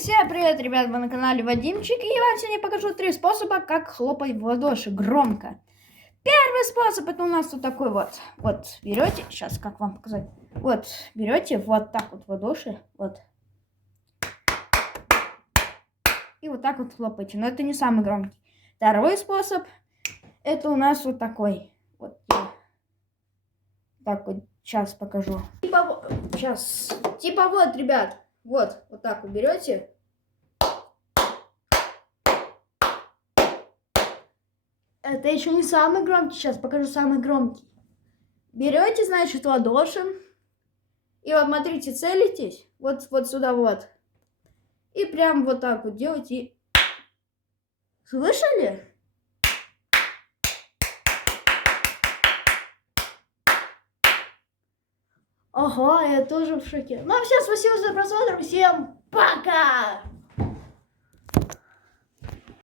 всем привет, ребят, вы на канале Вадимчик, и я вам сегодня покажу 3 способа, как хлопать в ладоши громко. Первый способ, это у нас вот такой вот. Вот, берете, сейчас как вам показать. Вот, берете вот так вот в ладоши, вот. И вот так вот хлопаете, но это не самый громкий. Второй способ, это у нас вот такой. Вот, так вот, сейчас покажу. Типа вот, ребят, вот так вот берете. Это еще не самый громкий, сейчас покажу самый громкий. Берете, значит, ладоши. И вот, смотрите, целитесь. Вот сюда вот. И прям вот так вот делайте. Слышали? Ага, я тоже в шоке. Ну, всем спасибо за просмотр. Всем пока!